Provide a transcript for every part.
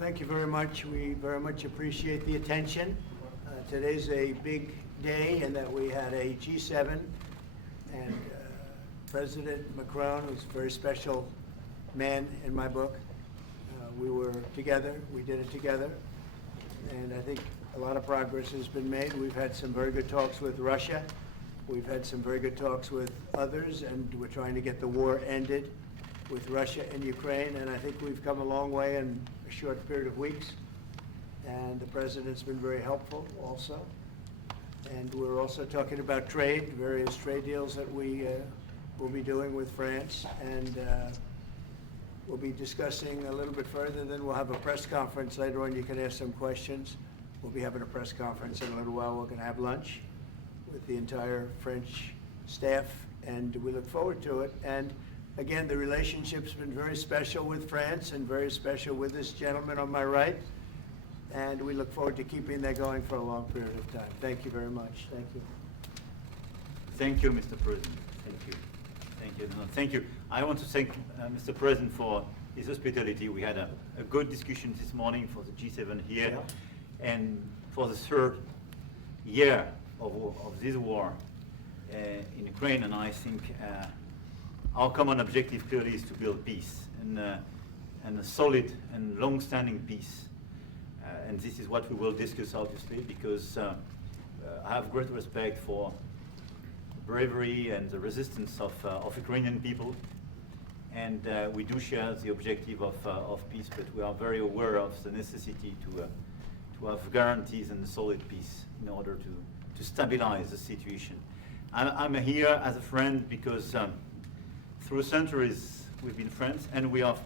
Thank you very much. We very much appreciate the attention. Today's a big day in that we had a G7 and President Macron, who's a very special man in my book. We were together, we did it together, and I think a lot of progress has been made. We've had some very good talks with Russia. We've had some very good talks with others, and we're trying to get the war ended with Russia and Ukraine, and I think we've come a long way in a short period of weeks. And the president's been very helpful also. And we're also talking about trade, various trade deals that we will be doing with France, and we'll be discussing a little bit further. Then we'll have a press conference later on. You can ask some questions. We'll be having a press conference in a little while. We're going to have lunch with the entire French staff, and we look forward to it. And again, the relationship's been very special with France and very special with this gentleman on my right. And we look forward to keeping that going for a long period of time. Thank you very much. Thank you. Thank you, Mr. President. Thank you. Thank you. No, thank you. I want to thank Mr. President for his hospitality. We had a good discussion this morning for the G7 here. Yeah. And for the third year of this war in Ukraine, and I think our common objective clearly is to build peace, and a solid and long-standing peace. And this is what we will discuss, obviously, because I have great respect for the bravery and the resistance of Ukrainian people. And we do share the objective of peace, but we are very aware of the necessity to have guarantees and solid peace in order to stabilize the situation. I'm here as a friend because through centuries we've been friends, and we are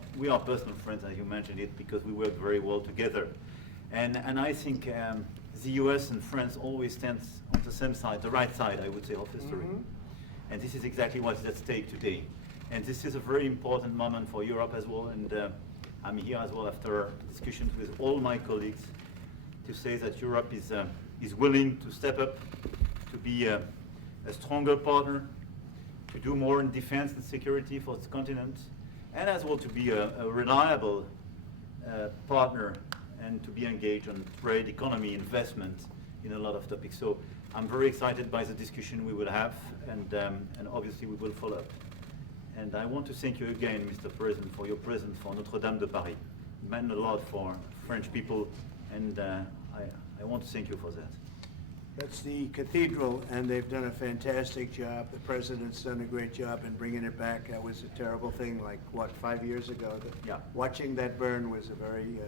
personal friends, as you mentioned it, because we work very well together. And I think the US and France always stands on the same side, the right side, I would say, of history. Mm-hmm. And this is exactly what's at stake today. And this is a very important moment for Europe as well. And I'm here as well after discussions with all my colleagues to say that Europe is willing to step up, to be a stronger partner, to do more in defense and security for the continent, and as well to be a reliable partner and to be engaged on trade, economy, investment in a lot of topics. So I'm very excited by the discussion we will have, and obviously we will follow up. And I want to thank you again, Mr. President, for your presence for Notre-Dame de Paris. It meant a lot for French people, and I want to thank you for that. That's the cathedral, and they've done a fantastic job. The president's done a great job in bringing it back. That was a terrible thing, like, what, 5 years ago? Yeah. Watching that burn was a very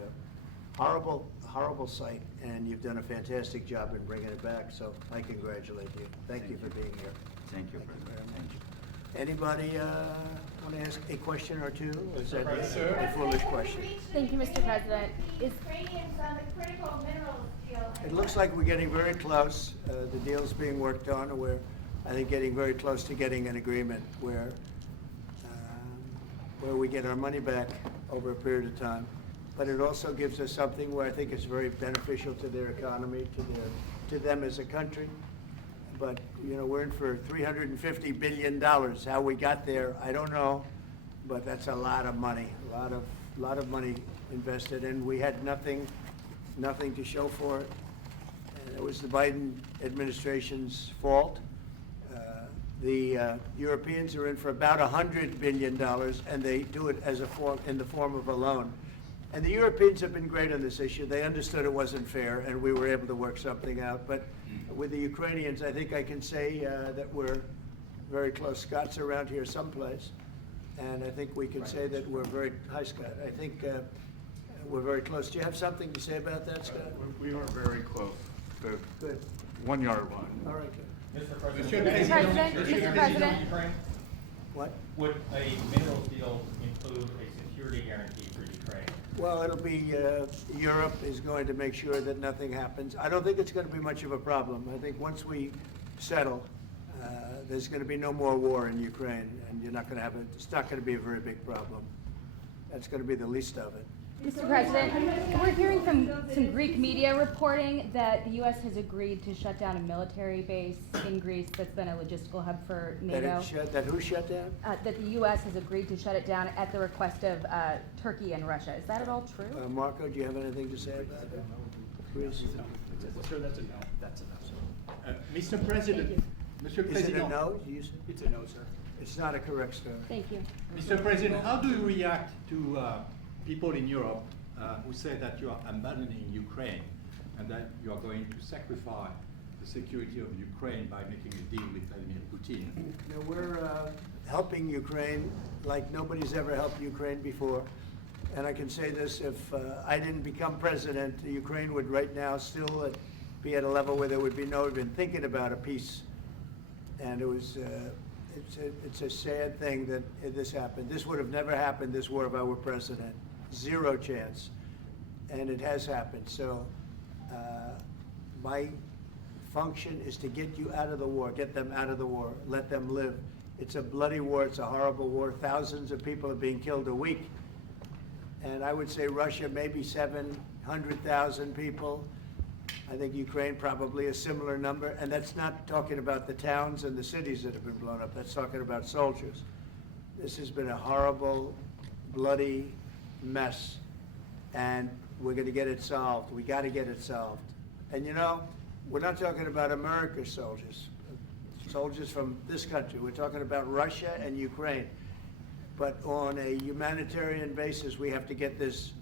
horrible sight, and you've done a fantastic job in bringing it back, so I congratulate you. Thank you for being here. Thank you. Very much. Thank you. Anybody want to ask a question or two? Or is that a foolish question? Thank you, Mr. President. Ukrainians on the critical minerals deal. It looks like we're getting very close. The deal's being worked on, and we're, I think, getting very close to getting an agreement where we get our money back over a period of time. But it also gives us something where I think it's very beneficial to their economy, to them as a country. But, you know, we're in for $350 billion. How we got there, I don't know, but that's a lot of money, a lot of money invested, and we had nothing to show for it. And it was the Biden administration's fault. The Europeans are in for about $100 billion, and they do it as in the form of a loan. And the Europeans have been great on this issue. They understood it wasn't fair, and we were able to work something out. But with the Ukrainians, I think I can say that we're very close. Scott's around here someplace, and I think we can say that we're very, hi Scott, I think we're very close. Do you have something to say about that, Scott? We are very close. The Good. 1 yard line. All right, good. Mr. President, Mr. President. What? would a minerals deal include a security guarantee for Ukraine? Well, it'll be, Europe is going to make sure that nothing happens. I don't think it's going to be much of a problem. I think once we settle, there's going to be no more war in Ukraine, and you're not going to have it's not going to be a very big problem. That's going to be the least of it. Mr. President, we're hearing from some Greek media reporting that the U.S. has agreed to shut down a military base in Greece that's been a logistical hub for NATO. That who shut down? That the U.S. has agreed to shut it down at the request of Turkey and Russia. Is that at all true? Marco, do you have anything to say about it? Please. Sir, that's a no. That's a no. Mr. President, Mr. Is it a President. no? You said- It's a no, sir. It's not a correct story. Thank you. Mr. President, how do you react to people in Europe who say that you are abandoning Ukraine and that you are going to sacrifice the security of Ukraine by making a deal with Vladimir Putin? You know, we're helping Ukraine like nobody's ever helped Ukraine before. And I can say this, if I didn't become president, Ukraine would right now still be at a level where there would be no even thinking about a peace. And it was, it's a sad thing that this happened. This would have never happened, this war, if I were president. Zero chance. And it has happened. So my function is to get you out of the war, get them out of the war, let them live. It's a bloody war, it's a horrible war. Thousands of people are being killed a week. And I would say Russia, maybe 700,000 people. I think Ukraine probably a similar number. And that's not talking about the towns and the cities that have been blown up. That's talking about soldiers. This has been a horrible, bloody mess. And we're going to get it solved. We got to get it solved. And you know, we're not talking about America's soldiers, soldiers from this country. We're talking about Russia and Ukraine. But on a humanitarian basis, we have to get this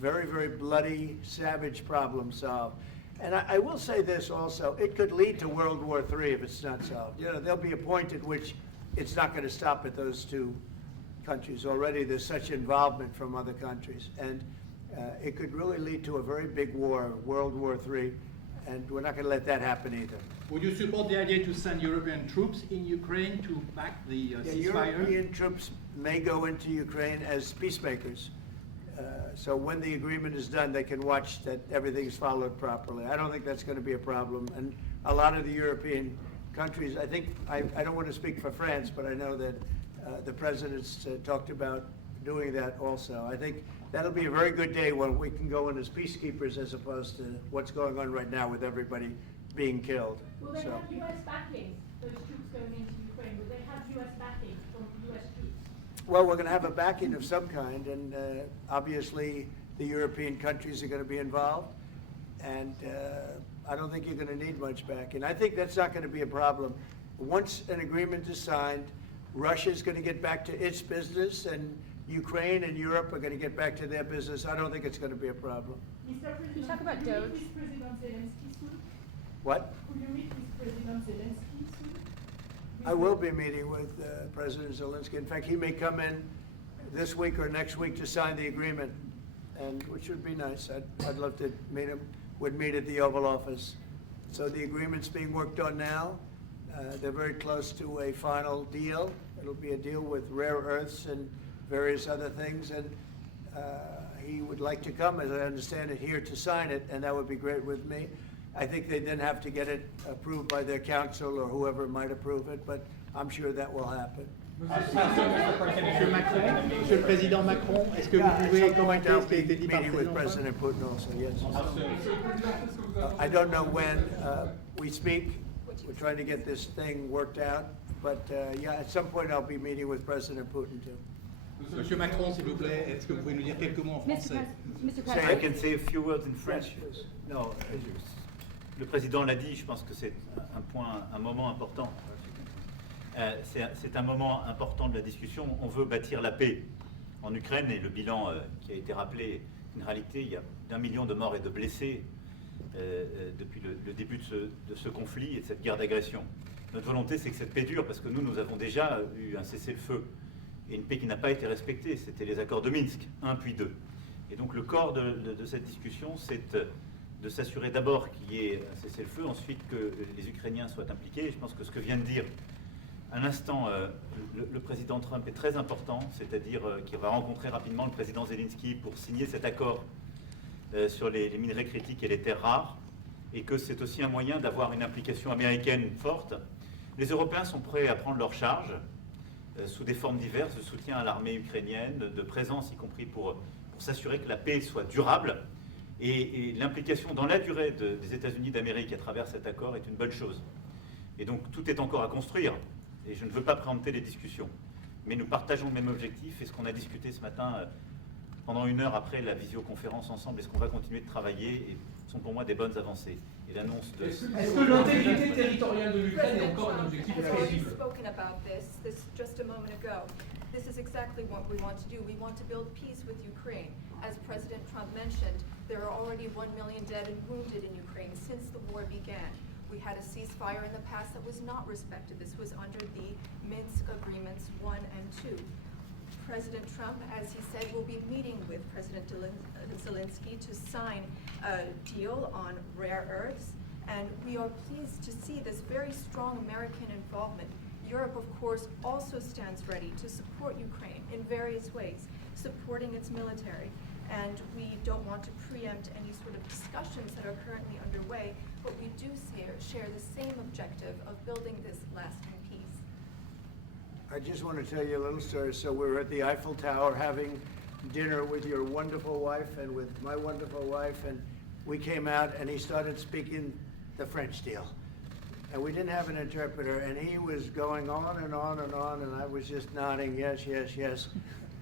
very, very bloody, savage problem solved. And I will say this also, it could lead to World War III if it's not solved. You know, there'll be a point at which it's not going to stop at those two countries. Already there's such involvement from other countries. And it could really lead to a very big war, World War III, and we're not going to let that happen either. Would you support the idea to send European troops in Ukraine to back the Yeah, ceasefire? European troops may go into Ukraine as peacemakers. So when the agreement is done, they can watch that everything's followed properly. I don't think that's going to be a problem. And a lot of the European countries, I think, I don't want to speak for France, but I know that the presidents talked about doing that also. I think that'll be a very good day when we can go in as peacekeepers as opposed to what's going on right now with everybody being killed. Will they So- have U.S. backing, those troops going into Ukraine? Will they have U.S. backing from U.S. troops? Well, we're going to have a backing of some kind, and obviously the European countries are going to be involved, and I don't think you're going to need much backing. I think that's not going to be a problem. Once an agreement is signed, Russia's going to get back to its business, and Ukraine and Europe are going to get back to their business. I don't think it's going to be a problem. Mr. President, you talk about will you DOGE? meet with President Zelensky soon? What? Will you meet with President Zelensky soon? I will be meeting with President Zelensky. In fact, he may come in this week or next week to sign the agreement, and which would be nice. I'd love to meet him. Would meet at the Oval Office. So the agreement's being worked on now. They're very close to a final deal. It'll be a deal with rare earths and various other things, and he would like to come, as I understand it, here to sign it, and that would be great with me. I think they then have to get it approved by their council or whoever might approve it, but I'm sure that will happen. Monsieur le Président Macron, est-ce que vous pouvez commenter ce qui a été dit par le Meeting with Président Trump? President Putin also, yes. How soon? I don't know when we speak. We're trying to get this thing worked out, but yeah, at some point I'll be meeting with President Putin too. Monsieur Macron, s'il vous plaît, est-ce que vous pouvez nous dire quelques mots en français? Mr. I President, can say a few words in French. No, le président l'a dit, je pense que c'est un moment important. C'est un moment important de la discussion. On veut bâtir la paix en Ukraine et le bilan qui a été rappelé, une réalité, il y a d'1 million de morts et de blessés depuis le début de ce conflit et de cette guerre d'agression. Notre volonté, c'est que cette paix dure, parce que nous avons déjà eu un cessez-le-feu et une paix qui n'a pas été respectée. C'était les accords de Minsk, 1 puis 2. Et donc le corps de cette discussion, c'est de s'assurer d'abord qu'il y ait un cessez-le-feu, ensuite que les Ukrainiens soient impliqués. Et je pense que ce que vient de dire à l'instant le président Trump est très important, c'est-à-dire qu'il va rencontrer rapidement le président Zelensky pour signer cet accord sur les minerais critiques et les terres rares, et que c'est aussi un moyen d'avoir une implication américaine forte. Les Européens sont prêts à prendre leur charge. sous des formes diverses, de soutien à l'armée ukrainienne, de présence, y compris pour s'assurer que la paix soit durable. Et l'implication dans la durée des États-Unis d'Amérique à travers cet accord est une bonne chose. Et donc tout est encore à construire, et je ne veux pas préempter les discussions. Mais nous partageons le même objectif, et ce qu'on a discuté ce matin pendant 1 heure après la visioconférence ensemble, et ce qu'on va continuer de travailler, et sont pour moi des bonnes avancées. Et l'annonce de... Est-ce que l'intégrité territoriale de l'Ukraine est encore un objectif President Trump has already crédible? spoken about this just a moment ago. This is exactly what we want to do. We want to build peace with Ukraine. As President Trump mentioned, there are already 1 million dead and wounded in Ukraine since the war began. We had a ceasefire in the past that was not respected. This was under the Minsk Agreements 1 and 2. President Trump, as he said, will be meeting with President Zelensky to sign a deal on rare earths. And we are pleased to see this very strong American involvement. Europe, of course, also stands ready to support Ukraine in various ways, supporting its military. And we don't want to preempt any sort of discussions that are currently underway, but we do share the same objective of building this lasting peace. I just want to tell you a little story. So we were at the Eiffel Tower having dinner with your wonderful wife and with my wonderful wife, and we came out and he started speaking the French deal. And we didn't have an interpreter, and he was going on and on and on, and I was just nodding, yes, yes, yes.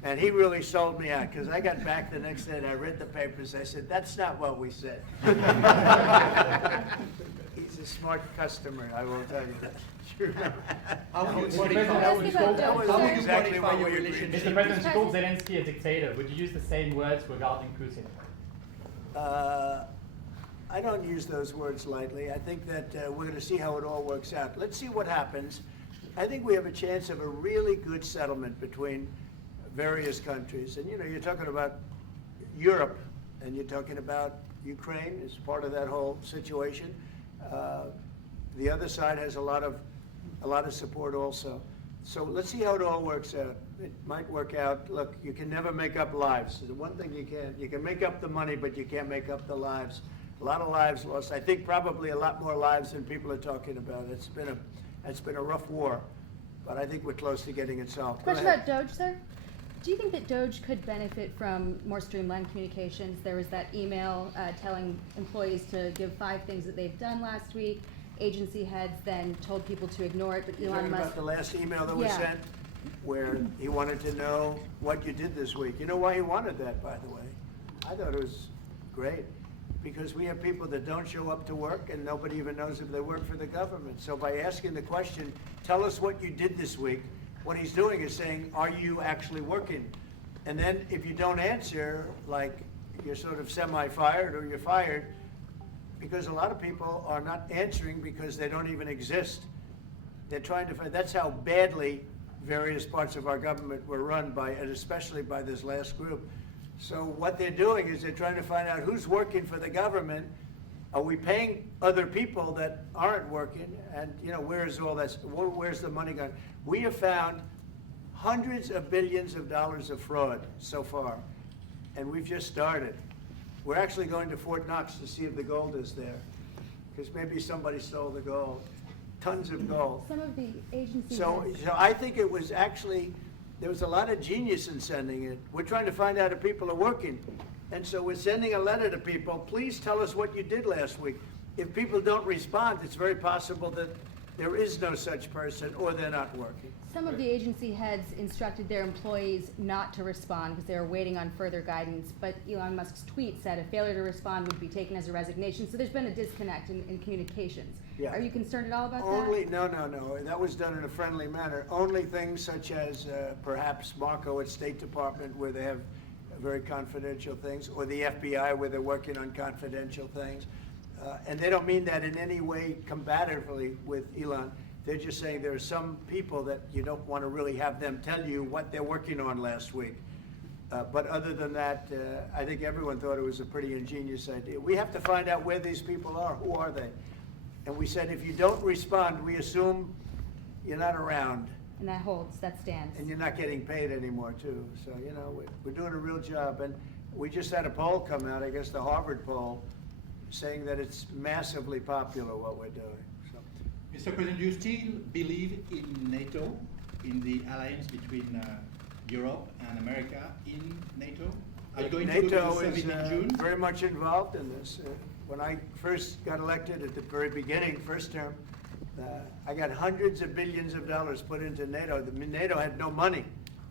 And he really sold me out, because I got back the next day and I read the papers. I said, that's not what we said. He's a smart customer, I will tell you that. Sure. How would you Mr. modify- President, how would let's you- give up how Doug, would sir. you Exactly modify what your we agreed. relationship? Mr. President, to call Zelensky a dictator, would you use the same words regarding Putin? I don't use those words lightly. I think that we're going to see how it all works out. Let's see what happens. I think we have a chance of a really good settlement between various countries. And, you know, you're talking about Europe, and you're talking about Ukraine as part of that whole situation. The other side has a lot of support also. So let's see how it all works out. It might work out. Look, you can never make up lives. The one thing you can make up the money, but you can't make up the lives. A lot of lives lost. I think probably a lot more lives than people are talking about. It's been a rough war, but I think we're close to getting it solved. Go Question ahead. about Doge, sir. Do you think that Doge could benefit from more streamlined communications? There was that email telling employees to give 5 things that they've done last week. Agency heads then told people to ignore it, but You're Elon talking Musk. about the last email that was Yeah. sent, where he wanted to know what you did this week. You know why he wanted that, by the way? I thought it was great, because we have people that don't show up to work and nobody even knows if they work for the government. So by asking the question, tell us what you did this week, what he's doing is saying, are you actually working? And then if you don't answer, like you're sort of semi-fired or you're fired, because a lot of people are not answering because they don't even exist. They're trying to find, that's how badly various parts of our government were run by, and especially by this last group. So what they're doing is they're trying to find out who's working for the government. Are we paying other people that aren't working? And, you know, where's all that, where's the money going? We have found hundreds of billions of dollars of fraud so far, and we've just started. We're actually going to Fort Knox to see if the gold is there, because maybe somebody stole the gold. Tons of gold. Some of the agency So heads. I think it was actually, there was a lot of genius in sending it. We're trying to find out if people are working. And so we're sending a letter to people, please tell us what you did last week. If people don't respond, it's very possible that there is no such person or they're not working. Some of the agency heads instructed their employees not to respond because they were waiting on further guidance, but Elon Musk's tweet said a failure to respond would be taken as a resignation, so there's been a disconnect in communications. Yeah. Are you concerned at all about Only, that? no. That was done in a friendly manner. Only things such as perhaps Marco at State Department where they have very confidential things, or the FBI where they're working on confidential things. And they don't mean that in any way combatively with Elon. They're just saying there are some people that you don't want to really have them tell you what they're working on last week. But other than that, I think everyone thought it was a pretty ingenious idea. We have to find out where these people are. Who are they? And we said, if you don't respond, we assume you're not around And that holds, that stands. and you're not getting paid anymore, too. So, you know, we're doing a real job. And we just had a poll come out, I guess the Harvard poll, saying that it's massively popular what we're doing. So, Mr. President, do you still believe in NATO? in the alliance between Europe and America in NATO? Are you going to go to NATO the is summit in June? very much involved in this. When I first got elected at the very beginning, first term, I got hundreds of billions of dollars put into NATO. NATO had no money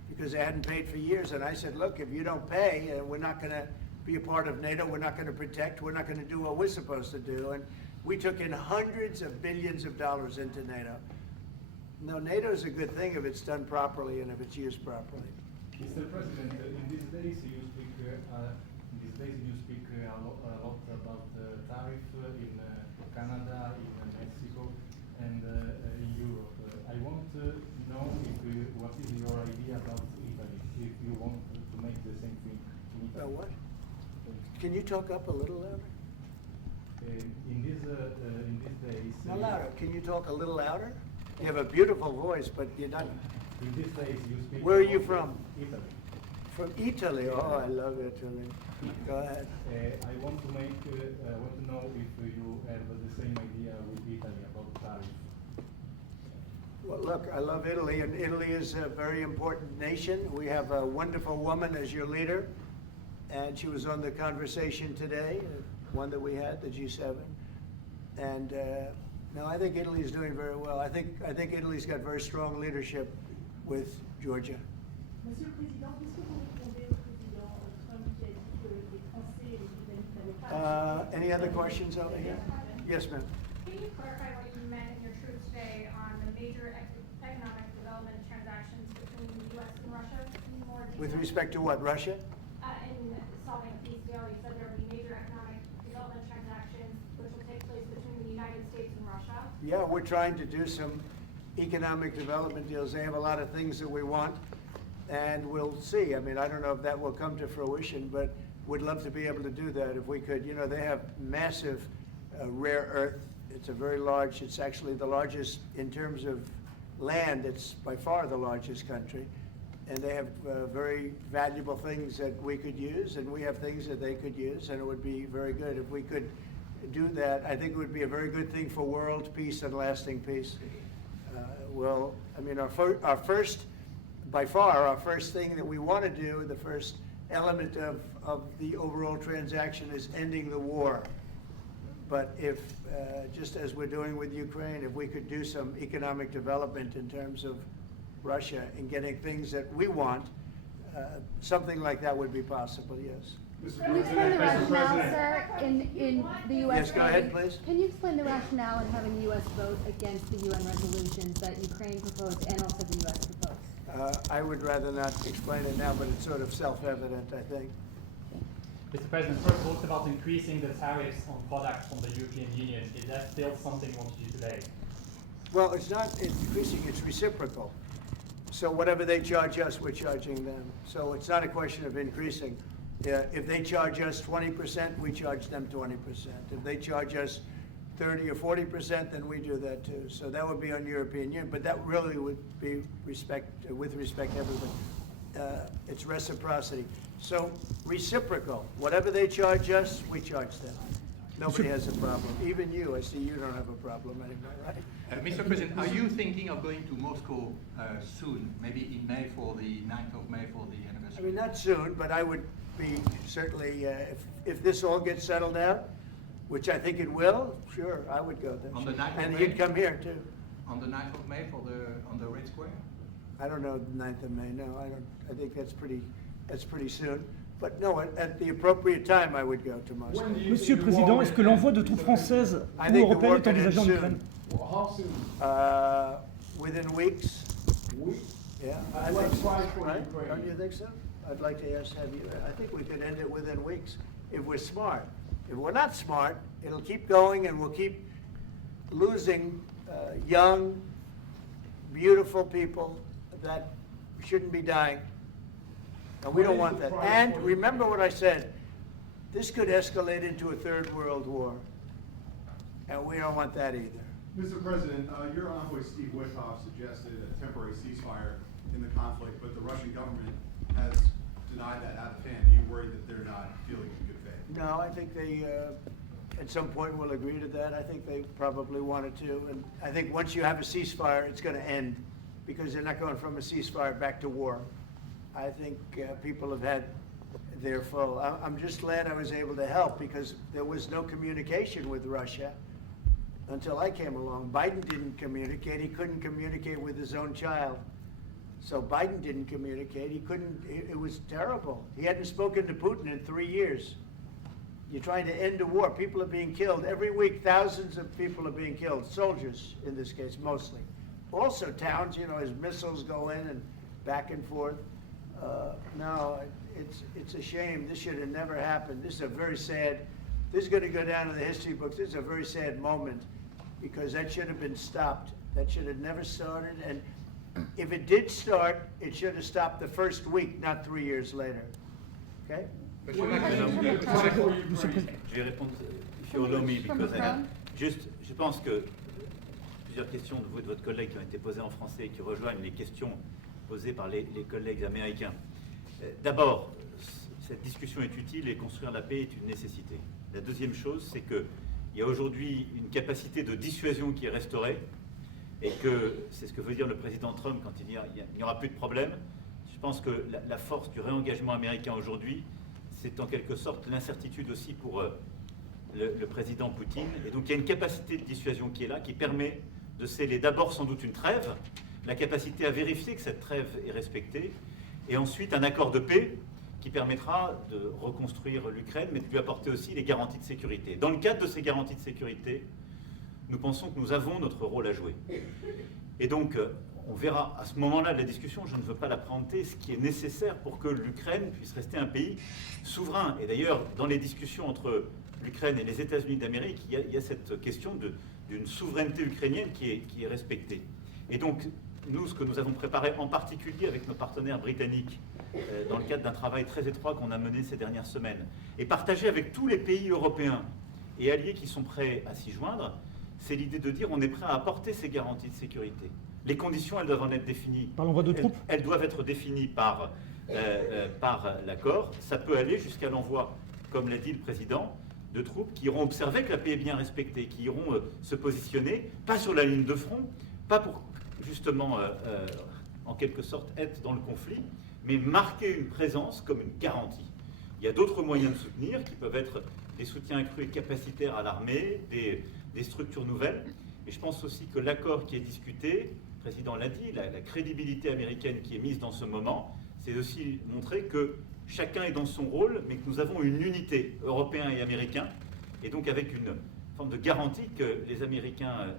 because they hadn't paid for years. And I said, look, if you don't pay, we're not going to be a part of NATO. We're not going to protect. We're not going to do what we're supposed to do. And we took in hundreds of billions of dollars into NATO. No, NATO is a good thing if it's done properly and if it's used properly. Mr. President, in these days you speak a lot about tariff in Canada, in Mexico, and in Europe. I want to know what is your idea about Italy, if you want to make the same thing in Italy. What? Can you talk up a little louder? In these days. No, louder. Can you talk a little louder? You have a beautiful voice, but you're not. In these days you speak. Where are you about from? Italy. From Italy. Oh, I love Italy. Go ahead. I want to know if you have the same idea with Italy about tariff. Well, look, I love Italy, and Italy is a very important nation. We have a wonderful woman as your leader, and she was on the conversation today, one that we had, the G7. And no, I think Italy is doing very well. I think Italy's got very strong leadership with Georgia. Monsieur le Président, qu'est-ce que vous répondez au président Trump qui a dit que les Français et les Britanniques n'avaient pas... Any other questions over here? Yes, ma'am. Can you clarify what you meant in your truth today on the major economic development transactions between the U.S. and Russia? In more detail? With respect to what, Russia? In solving a peace deal, you said there will be major economic development transactions which will take place between the United States and Russia. Yeah, we're trying to do some economic development deals. They have a lot of things that we want, and we'll see. I mean, I don't know if that will come to fruition, but we'd love to be able to do that if we could. You know, they have massive rare earth. It's a very large, it's actually the largest in terms of land. It's by far the largest country. And they have very valuable things that we could use, and we have things that they could use, and it would be very good if we could do that. I think it would be a very good thing for world peace and lasting peace. Well, I mean, our first, by far, our first thing that we want to do, the first element of the overall transaction is ending the war. But if, just as we're doing with Ukraine, if we could do some economic development in terms of Russia and getting things that we want, something like that would be possible, yes. Can you explain the rationale, sir, in the U.S. Yes, go ahead, please. Can you explain the rationale in having the U.S. vote against the UN resolutions that Ukraine proposed and also the U.S. proposed? I would rather not explain it now, but it's sort of self-evident, I think. Mr. President, first talked about increasing the tariffs on products from the European Union. Is that still something you want to do today? Well, it's not increasing, it's reciprocal. So whatever they charge us, we're charging them. So it's not a question of increasing. If they charge us 20%, we charge them 20%. If they charge us 30 or 40%, then we do that too. So that would be on European Union, but that really would be with respect to everybody. It's reciprocity. So reciprocal. Whatever they charge us, we charge them. Nobody has a problem. Even you, I see you don't have a problem anymore, right? Mr. President, are you thinking of going to Moscow soon, maybe in May for the 9th of May for the anniversary? I mean, not soon, but I would be certainly, if this all gets settled out, which I think it will, sure, I would go there. On the 9th of And May? you'd come here too. On the 9th of May on the Red Square? I don't know the 9th of May, no, I don't, I think that's pretty soon. But no, at the appropriate time, I would go to Moscow. Monsieur le Président, est-ce que l'envoi de troupes françaises I ou think the européennes war est can end envisagé en soon. Ukraine? How soon? Within weeks, yeah. I What think so, price for right? Ukraine? Don't you think so? I'd like to have you, I think we could end it within weeks if we're smart. If we're not smart, it'll keep going and we'll keep losing young, beautiful people that shouldn't be dying. And we don't want that. And remember what I said, this could escalate into a third world war. And we don't want that either. Mr. President, your envoy Steve Witkoff suggested a temporary ceasefire in the conflict, but the Russian government has denied that out of hand. Are you worried that they're not feeling in good faith? No, I think they, at some point, will agree to that. I think they probably wanted to. And I think once you have a ceasefire, it's going to end because they're not going from a ceasefire back to war. I think people have had their full. I'm just glad I was able to help because there was no communication with Russia until I came along. Biden didn't communicate. He couldn't communicate with his own child. So Biden didn't communicate. He couldn't. It was terrible. He hadn't spoken to Putin in 3 years. You're trying to end a war. People are being killed. Every week, thousands of people are being killed. Soldiers, in this case, mostly. Also towns, you know, as missiles go in and back and forth. No, it's a shame. This should have never happened. This is a very sad, this is going to go down in the history books. This is a very sad moment because that should have been stopped. That should have never started. And if it did start, it should have stopped the first week, not 3 years later. Okay? Je vais répondre, if you allow me, because juste, je pense que plusieurs questions de vous et de votre collègue qui ont été posées en français et qui rejoignent les questions posées par les collègues américains. D'abord, cette discussion est utile et construire la paix est une nécessité. La deuxième chose, c'est qu'il y a aujourd'hui une capacité de dissuasion qui est restaurée et que c'est ce que veut dire le président Trump quand il dit qu'il n'y aura plus de problème. Je pense que la force du réengagement américain aujourd'hui, c'est en quelque sorte l'incertitude aussi pour le président Poutine. Et donc il y a une capacité de dissuasion qui est là, qui permet de sceller d'abord sans doute une trêve, la capacité à vérifier que cette trêve est respectée, et ensuite un accord de paix qui permettra de reconstruire l'Ukraine, mais de lui apporter aussi les garanties de sécurité. Dans le cadre de ces garanties de sécurité, nous pensons que nous avons notre rôle à jouer. Et donc, on verra à ce moment-là de la discussion, je ne veux pas la préempter, ce qui est nécessaire pour que l'Ukraine puisse rester un pays souverain. Et d'ailleurs, dans les discussions entre l'Ukraine et les États-Unis d'Amérique, il y a cette question d'une souveraineté ukrainienne qui est respectée. Et donc, nous, ce que nous avons préparé en particulier avec nos partenaires britanniques, dans le cadre d'un travail très étroit qu'on a mené ces dernières semaines, et partagé avec tous les pays européens et alliés qui sont prêts à s'y joindre, c'est l'idée de dire on est prêt à apporter ces garanties de sécurité. Les conditions, elles doivent en être définies. Par l'envoi de troupes. Elles doivent être définies par l'accord. Ça peut aller jusqu'à l'envoi, comme l'a dit le président, de troupes qui iront observer que la paix est bien respectée, qui iront se positionner, pas sur la ligne de front, pas pour justement, en quelque sorte, être dans le conflit, mais marquer une présence comme une garantie. Il y a d'autres moyens de soutenir qui peuvent être des soutiens accrus et capacitaires à l'armée, des structures nouvelles. Et je pense aussi que l'accord qui est discuté, le président l'a dit, la crédibilité américaine qui est mise dans ce moment, c'est aussi montrer que chacun est dans son rôle, mais que nous avons une unité, Européens et Américains, et donc avec une forme de garantie que les Américains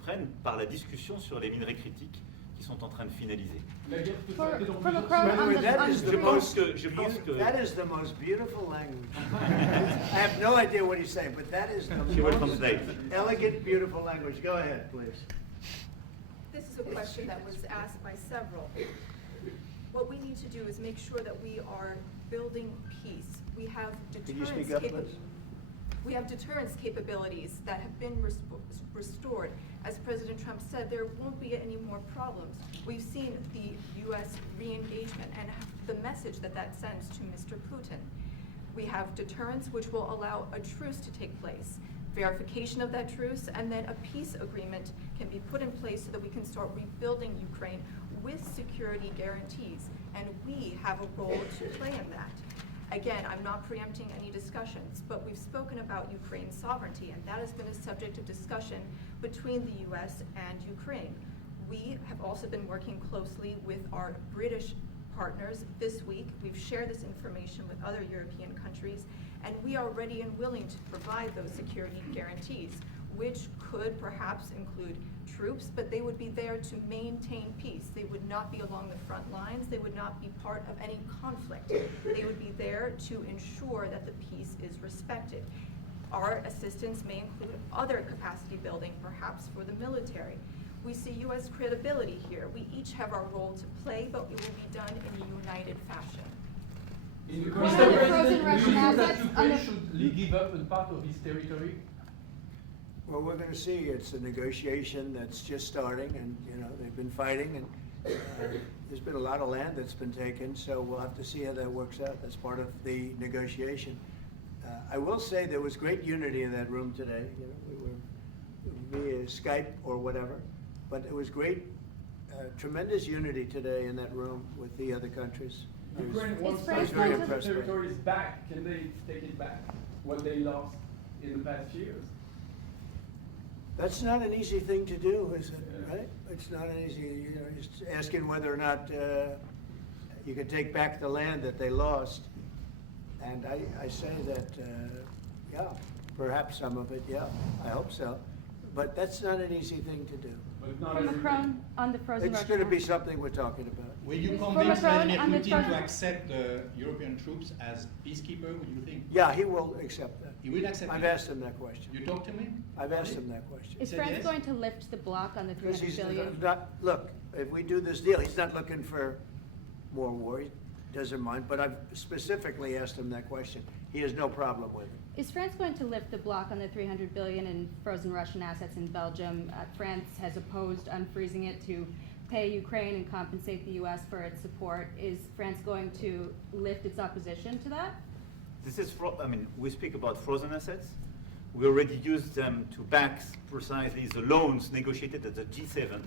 prennent par la discussion sur les minerais critiques qui sont en train de finaliser. La guerre peut For- s'arrêter dans for plusieurs Macron, semaines. on the- That is the Je pense most que- je pense que- that is the most beautiful language. I have no idea what he's saying, but that is the She will most translate. elegant, beautiful language. Go ahead, please. This is a question that was asked by several. What we need to do is make sure that we are building peace. We have Can you speak deterrence up, capabilities. please? We have deterrence capabilities that have been restored. As President Trump said, there won't be any more problems. We've seen the U.S. re-engagement and the message that that sends to Mr. Putin. We have deterrence, which will allow a truce to take place, verification of that truce, and then a peace agreement can be put in place so that we can start rebuilding Ukraine with security guarantees. And we have a role to play in that. Again, I'm not preempting any discussions, but we've spoken about Ukraine's sovereignty, and that has been a subject of discussion between the U.S. and Ukraine. We have also been working closely with our British partners this week. We've shared this information with other European countries, and we are ready and willing to provide those security guarantees, which could perhaps include troops, but they would be there to maintain peace. They would not be along the front lines. They would not be part of any conflict. They would be there to ensure that the peace is respected. Our assistance may include other capacity building, perhaps for the military. We see U.S. credibility here. We each have our role to play, but it will be done in a united fashion. What Mr. are the frozen President, do Russian you think that assets Ukraine under- should give up a part of its territory? Well, we're going to see. It's a negotiation that's just starting, and you know they've been fighting, and there's been a lot of land that's been taken. So we'll have to see how that works out. That's part of the negotiation. I will say there was great unity in that room today. You know, we were via Skype or whatever, but it was great tremendous unity today in that room with the other countries. I was- Ukraine wants Is to France take going the to- territories back. Can they take it back? What they lost in the past years? That's not an easy thing to do, is it, right? It's not an easy, you know, just asking whether or not you can take back the land that they lost. And I say that, yeah, perhaps some of it, yeah, I hope so. But that's not an easy thing to do. But not For every day. Macron on the frozen It's Russian. gonna be something we're talking about. Will you For convince Macron, Vladimir on the Putin front- to accept the European troops as peacekeeper, would you think? Yeah, he will accept that. He will accept I've it? asked him that question. You talked to him? I've asked him that question. Is said France yes? going to lift the block on the Because 300 he's billion? not, look, if we do this deal, he's not looking for more war, he doesn't mind, but I've specifically asked him that question. He has no problem with it. Is France going to lift the block on the 300 billion in frozen Russian assets in Belgium? France has opposed unfreezing it to pay Ukraine and compensate the US for its support. Is France going to lift its opposition to that? This is, I mean, we speak about frozen assets. We already used them to back precisely the loans negotiated at the G7.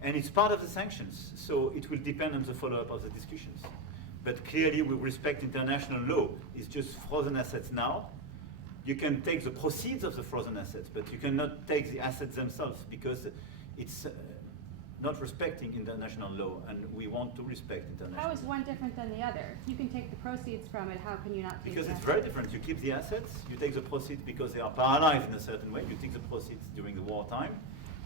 And it's part of the sanctions, so it will depend on the follow-up of the discussions. But clearly, we respect international law. It's just frozen assets now. You can take the proceeds of the frozen assets, but you cannot take the assets themselves because it's not respecting international law, and we want to respect international How law. is one different than the other? You can take the proceeds from it, how can you not take Because the it's assets? very different. You keep the assets, you take the proceeds because they are paralyzed in a certain way. You take the proceeds during the wartime,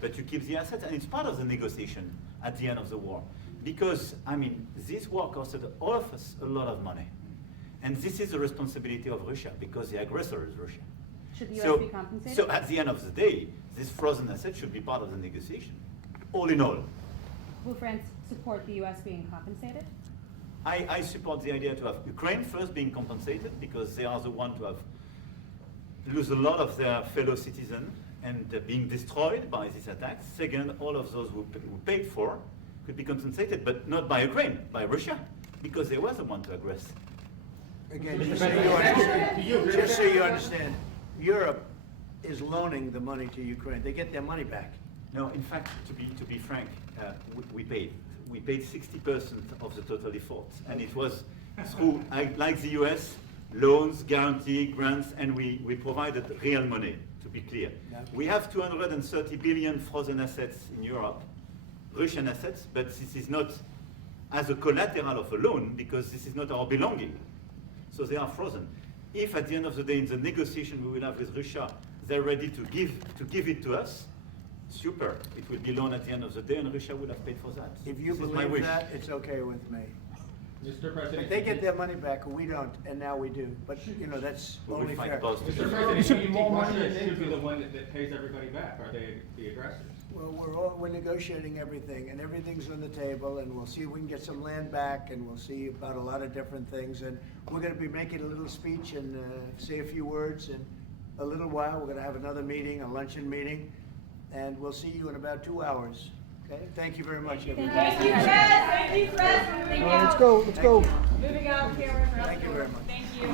but you keep the assets, and it's part of the negotiation at the end of the war. Because, I mean, this war costed all of us a lot of money. And this is the responsibility of Russia, because the aggressor is Russia. Should the US So, be compensated? so at the end of the day, this frozen asset should be part of the negotiation, all in all. Will France support the US being compensated? I support the idea to have Ukraine first being compensated because they are the one to have lose a lot of their fellow citizens and being destroyed by these attacks. Second, all of those who paid for could be compensated, but not by Ukraine, by Russia, because they were the one to aggress. Again, Mr. just so you understand, just so you understand, Europe is loaning the money to Ukraine. They get their money back. No, in fact, to be frank, we paid. We paid 60% of the total efforts, and it was through, like the US, loans, guarantee, grants, and we provided real money, to be clear. Yeah. We have 230 billion frozen assets in Europe, Russian assets, but this is not as a collateral of a loan, because this is not our belonging. So they are frozen. If at the end of the day, in the negotiation we will have with Russia, they're ready to give it to us, super. It will be loan at the end of the day, and Russia will have paid for that. If you This is my believe wish. that, it's okay with me. Mr. President. If they get their money back, we don't, and now we do. But, you know, that's We will only fight fair. both. Mr. President, do you think Russia should be the one that pays everybody back? Are they the aggressors? Well, we're negotiating everything, and everything's on the table, and we'll see if we can get some land back, and we'll see about a lot of different things. And we're gonna be making a little speech and say a few words in a little while. We're gonna have another meeting, a luncheon meeting, and we'll see you in about 2 hours. Okay? Thank you very much, everybody. Thank you, Fred. Thank you, Fred. Moving out. Let's go, let's go. Moving out, Cameron. Thank you very much. Thank you.